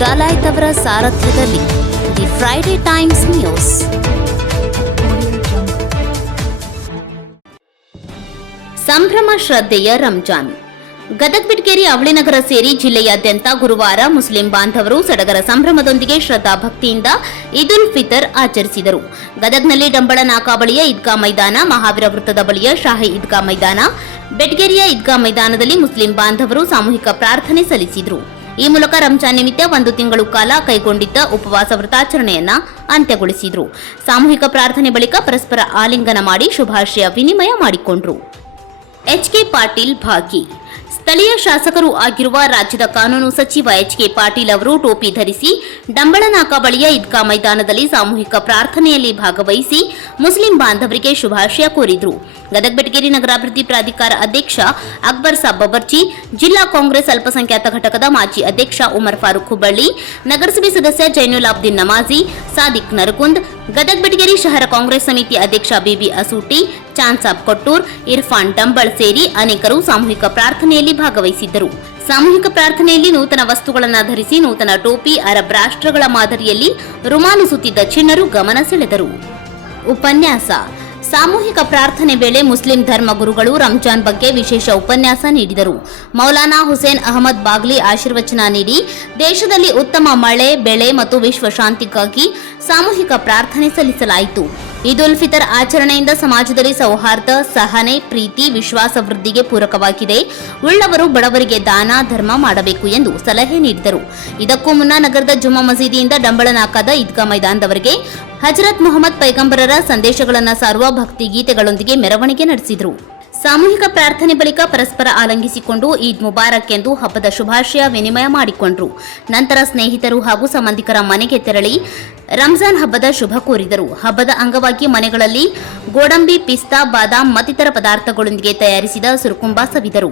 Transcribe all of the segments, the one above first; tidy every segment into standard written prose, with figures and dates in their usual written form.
ಡಾಲಾಯ್ತ್ ಅವರ ಸಾರಥ್ಯದಲ್ಲಿ the Friday times news. ಸಂಭ್ರಮ ಶ್ರದ್ಧೆಯ ರಂಜಾನ್. ಗದಗ, ಬಿಟಗೇರಿ, ಅವಳಿನಗರ ಸೇರಿ ಜಿಲ್ಲೆಯಾದ್ಯಂತ ಗುರುವಾರ ಮುಸ್ಲಿಂ ಬಾಂಧವರು ಸಡಗರ ಸಂಭ್ರಮದೊಂದಿಗೆ ಶ್ರದ್ಧಾ ಭಕ್ತಿಯಿಂದ ಈದ್ ಉಲ್ ಫಿತರ್ ಆಚರಿಸಿದರು. ಗದಗ್ನಲ್ಲಿ ಡಂಬಳ ನಾಕಾ ಬಳಿಯ ಈದ್ಗಾ ಮೈದಾನ, ಮಹಾವೀರ ವೃತ್ತದ ಬಳಿಯ ಶಾಹಿ ಈದ್ಗಾ ಮೈದಾನ, ಬೆಟಗೇರಿಯ ಈದ್ಗಾ ಮೈದಾನದಲ್ಲಿ ಮುಸ್ಲಿಂ ಬಾಂಧವರು ಸಾಮೂಹಿಕ ಪ್ರಾರ್ಥನೆ ಸಲ್ಲಿಸಿದರು. ಈ ಮೂಲಕ ರಂಜಾನ್ ನಿಮಿತ್ತ 1 ತಿಂಗಳು ಕಾಲ ಕೈಗೊಂಡಿದ್ದ ಉಪವಾಸ ವ್ರತಾಚರಣೆಯನ್ನ ಅಂತ್ಯಗೊಳಿಸಿದರು. ಸಾಮೂಹಿಕ ಪ್ರಾರ್ಥನೆ ಬಳಿಕ ಪರಸ್ಪರ ಆಲಿಂಗನ ಮಾಡಿ ಶುಭಾಶಯ ವಿನಿಮಯ ಮಾಡಿಕೊಂಡರು. ಎಚ್.ಕೆ. ಪಾಟೀಲ್ ಭಾಗಿ. ಸ್ಥಳೀಯ ಶಾಸಕರು ಆಗಿರುವ ರಾಜ್ಯದ ಕಾನೂನು ಸಚಿವ ಎಚ್.ಕೆ. ಪಾಟೀಲ್ ಅವರು ಟೋಪಿ ಧರಿಸಿ ಡಂಬಳನಾಕಾ ಬಳಿಯ ಈದ್ಗಾ ಮೈದಾನದಲ್ಲಿ ಸಾಮೂಹಿಕ ಪ್ರಾರ್ಥನೆಯಲ್ಲಿ ಭಾಗವಹಿಸಿ ಮುಸ್ಲಿಂ ಬಾಂಧವರಿಗೆ ಶುಭಾಶಯ ಕೋರಿದರು. ಗದಗ ಬೆಟಗೇರಿ ನಗರಾಭಿವೃದ್ಧಿ ಪ್ರಾಧಿಕಾರ ಅಧ್ಯಕ್ಷ ಅಕ್ಬರ್ ಸಾಬ್ ಬಬರ್ಚಿ, ಜಿಲ್ಲಾ ಕಾಂಗ್ರೆಸ್ ಅಲ್ಪಸಂಖ್ಯಾತ ಘಟಕದ ಮಾಜಿ ಅಧ್ಯಕ್ಷ ಉಮರ್ ಫಾರೂಕ್ ಹುಬ್ಬಳ್ಳಿ, ನಗರಸಭೆ ಸದಸ್ಯ ಜೈನುಲ್ ಅಬ್ದಿನ್ ನಮಾಜಿ, ಸಾದಿಕ್ ನರಗುಂದ್, ಗದಗ ಬೆಟಗೇರಿ ಶಹರ ಕಾಂಗ್ರೆಸ್ ಸಮಿತಿ ಅಧ್ಯಕ್ಷ ಬಿಬಿ ಅಸೂಟಿ, ಚಾಂದ್ ಸಾಬ್ ಕೊಟ್ಟೂರ್, ಇರ್ಫಾನ್ ಡಂಬಳ್ ಸೇರಿ ಅನೇಕರು ಸಾಮೂಹಿಕ ಪ್ರಾರ್ಥನೆಯಲ್ಲಿ ಭಾಗವಹಿಸಿದ್ದರು. ಸಾಮೂಹಿಕ ಪ್ರಾರ್ಥನೆಯಲ್ಲಿ ನೂತನ ವಸ್ತುಗಳನ್ನು ಧರಿಸಿ ನೂತನ ಟೋಪಿ, ಅರಬ್ ರಾಷ್ಟ್ರಗಳ ಮಾದರಿಯಲ್ಲಿ ರುಮಾಲು ಸುತ್ತಿದ್ದ ಚಿಣ್ಣರು ಗಮನ ಸೆಳೆದರು. ಉಪನ್ಯಾಸ. ಸಾಮೂಹಿಕ ಪ್ರಾರ್ಥನೆ ವೇಳೆ ಮುಸ್ಲಿಂ ಧರ್ಮಗುರುಗಳು ರಂಜಾನ್ ಬಗ್ಗೆ ವಿಶೇಷ ಉಪನ್ಯಾಸ ನೀಡಿದರು. ಮೌಲಾನಾ ಹುಸೇನ್ ಅಹಮದ್ ಬಾಗ್ಲಿ ಆಶೀರ್ವಚನ ನೀಡಿ ದೇಶದಲ್ಲಿ ಉತ್ತಮ ಮಳೆ, ಬೆಳೆ ಮತ್ತು ವಿಶ್ವ ಶಾಂತಿಗಾಗಿ ಸಾಮೂಹಿಕ ಪ್ರಾರ್ಥನೆ ಸಲ್ಲಿಸಲಾಯಿತು. ಈದ್ ಉಲ್ ಫಿತರ್ ಆಚರಣೆಯಿಂದ ಸಮಾಜದಲ್ಲಿ ಸೌಹಾರ್ದ, ಸಹನೆ, ಪ್ರೀತಿ, ವಿಶ್ವಾಸ ವೃದ್ಧಿಗೆ ಪೂರಕವಾಗಿದೆ. ಉಳ್ಳವರು ಬಡವರಿಗೆ ದಾನ ಧರ್ಮ ಮಾಡಬೇಕು ಎಂದು ಸಲಹೆ ನೀಡಿದರು. ಇದಕ್ಕೂ ಮುನ್ನ ನಗರದ ಜುಮ್ಮಾ ಮಸೀದಿಯಿಂದ ಡಂಬಳನಾಕಾದ ಈದ್ಗಾ ಮೈದಾನದವರೆಗೆ ಹಜರತ್ ಮುಹಮ್ಮದ್ ಪೈಗಂಬರರ ಸಂದೇಶಗಳನ್ನು ಸಾರುವ ಭಕ್ತಿ ಗೀತೆಗಳೊಂದಿಗೆ ಮೆರವಣಿಗೆ ನಡೆಸಿದರು. ಸಾಮೂಹಿಕ ಪ್ರಾರ್ಥನೆ ಬಳಿಕ ಪರಸ್ಪರ ಆಲಿಂಗಿಸಿಕೊಂಡು ಈದ್ ಮುಬಾರಕ್ ಎಂದು ಹಬ್ಬದ ಶುಭಾಶಯ ವಿನಿಮಯ ಮಾಡಿಕೊಂಡರು. ನಂತರ ಸ್ನೇಹಿತರು ಹಾಗೂ ಸಂಬಂಧಿಕರ ಮನೆಗೆ ತೆರಳಿ ರಂಜಾನ್ ಹಬ್ಬದ ಶುಭ ಕೋರಿದರು. ಹಬ್ಬದ ಅಂಗವಾಗಿ ಮನೆಗಳಲ್ಲಿ ಗೋಡಂಬಿ, ಪಿಸ್ತಾ, ಬಾದಾಮ್ ಮತ್ತಿತರ ಪದಾರ್ಥಗಳೊಂದಿಗೆ ತಯಾರಿಸಿದ ಸುರುಕುಂಬ ಸವಿದರು.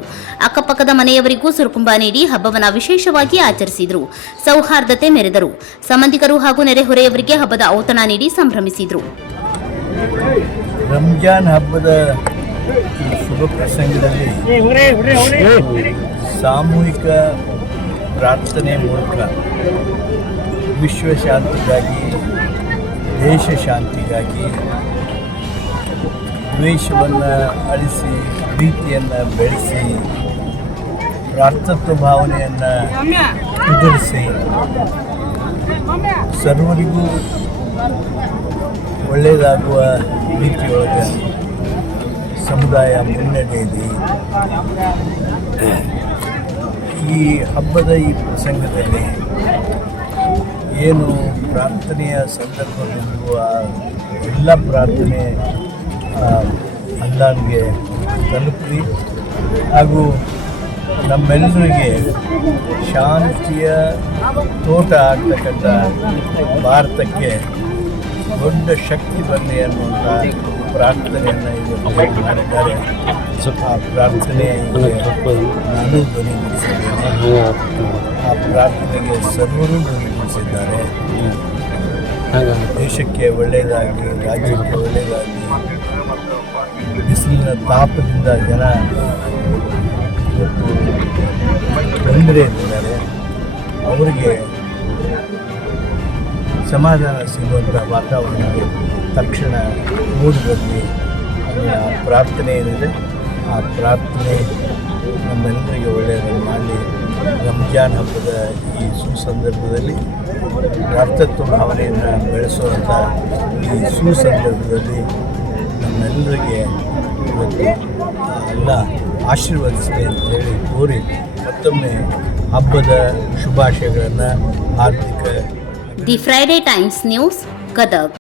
ಅಕ್ಕಪಕ್ಕದ ಮನೆಯವರಿಗೂ ಸುರುಕುಂಬ ನೀಡಿ ಹಬ್ಬವನ್ನು ವಿಶೇಷವಾಗಿ ಆಚರಿಸಿದರು. ಸೌಹಾರ್ದತೆ ಮೆರೆದರು. ಸಂಬಂಧಿಕರು ಹಾಗೂ ನೆರೆಹೊರೆಯವರಿಗೆ ಹಬ್ಬದ ಔತಣ ನೀಡಿ ಸಂಭ್ರಮಿಸಿದರು. ರಂಜಾನ್ ಹಬ್ಬದ ಶುಭ ಪ್ರಸಂಗದಲ್ಲಿ ಸಾಮೂಹಿಕ ಪ್ರಾರ್ಥನೆ ಮೂಲಕ ವಿಶ್ವ ಶಾಂತಿಗಾಗಿ, ದೇಶ ಶಾಂತಿಗಾಗಿ, ದ್ವೇಷವನ್ನು ಅಳಿಸಿ ಪ್ರೀತಿಯನ್ನು ಬೆಳೆಸಿ ಭ್ರಾತೃತ್ವ ಭಾವನೆಯನ್ನು ಕುದುರಿಸಿ ಸರ್ವರಿಗೂ ಒಳ್ಳೆಯದಾಗುವ ರೀತಿಯೊಳಗೆ ಸಮುದಾಯ ಮುನ್ನಡೆಯಲಿ. ಈ ಹಬ್ಬದ ಈ ಪ್ರಸಂಗದಲ್ಲಿ ಏನು ಪ್ರಾರ್ಥನೆಯ ಸಂದರ್ಭದಲ್ಲಿರುವ ಎಲ್ಲ ಪ್ರಾರ್ಥನೆ ಅಲ್ಲಾಹ್ಗೆ ತಲುಪಲಿ ಹಾಗೂ ನಮ್ಮೆಲ್ಲರಿಗೆ ಶಾಂತಿಯ ತೋಟ ಆಗ್ತಕ್ಕಂಥ ಭಾರತಕ್ಕೆ ದೊಡ್ಡ ಶಕ್ತಿ ಬರಲಿ ಅನ್ನುವಂಥ ಪ್ರಾರ್ಥನೆಯನ್ನು ಇವತ್ತು ಮಾಡಿದ್ದಾರೆ. ಆ ಪ್ರಾರ್ಥನೆಗೆ ನಾನು ಧ್ವನಿಗೊಳಿಸಿದ್ದೇನೆ. ಆ ಪ್ರಾರ್ಥನೆಗೆ ಸರ್ವರು ಧ್ವನಿಗೊಳಿಸಿದ್ದಾರೆ. ದೇಶಕ್ಕೆ ಒಳ್ಳೆಯದಾಗಿ, ರಾಜ್ಯಕ್ಕೆ ಒಳ್ಳೆಯದಾಗಿ. ಬಿಸಿಲಿನ ತಾಪದಿಂದ ಜನ ತೊಂದರೆಯಲ್ಲಿದ್ದಾರೆ. ಅವರಿಗೆ ಸಮಾಧಾನ ಸಿಗುವಂಥ ವಾತಾವರಣ ತಕ್ಷಣ ಮೂಡಿಬರಲಿ ಅನ್ನೋ ಪ್ರಾರ್ಥನೆ ಏನಿದೆ. ಆ ಪ್ರಾರ್ಥನೆ ನಮ್ಮೆಲ್ಲರಿಗೆ ಒಳ್ಳೆಯದನ್ನು ಮಾಡಲಿ. ರಂಜಾನ್ ಹಬ್ಬದ ಈ ಸುಸಂದರ್ಭದಲ್ಲಿ ಭ್ರಾತೃತ್ವ ಭಾವನೆಯನ್ನು ಬೆಳೆಸುವಂಥ ಈ ಸುಸಂದರ್ಭದಲ್ಲಿ ನಮ್ಮೆಲ್ಲರಿಗೆ ಇವತ್ತು ಎಲ್ಲ ಆಶೀರ್ವದಿಸಲಿ ಅಂತೇಳಿ ಕೋರಿ ಮತ್ತೊಮ್ಮೆ ಹಬ್ಬದ ಶುಭಾಶಯಗಳನ್ನು ಹಾರ್ದಿಕ. The Friday times news, Gadag.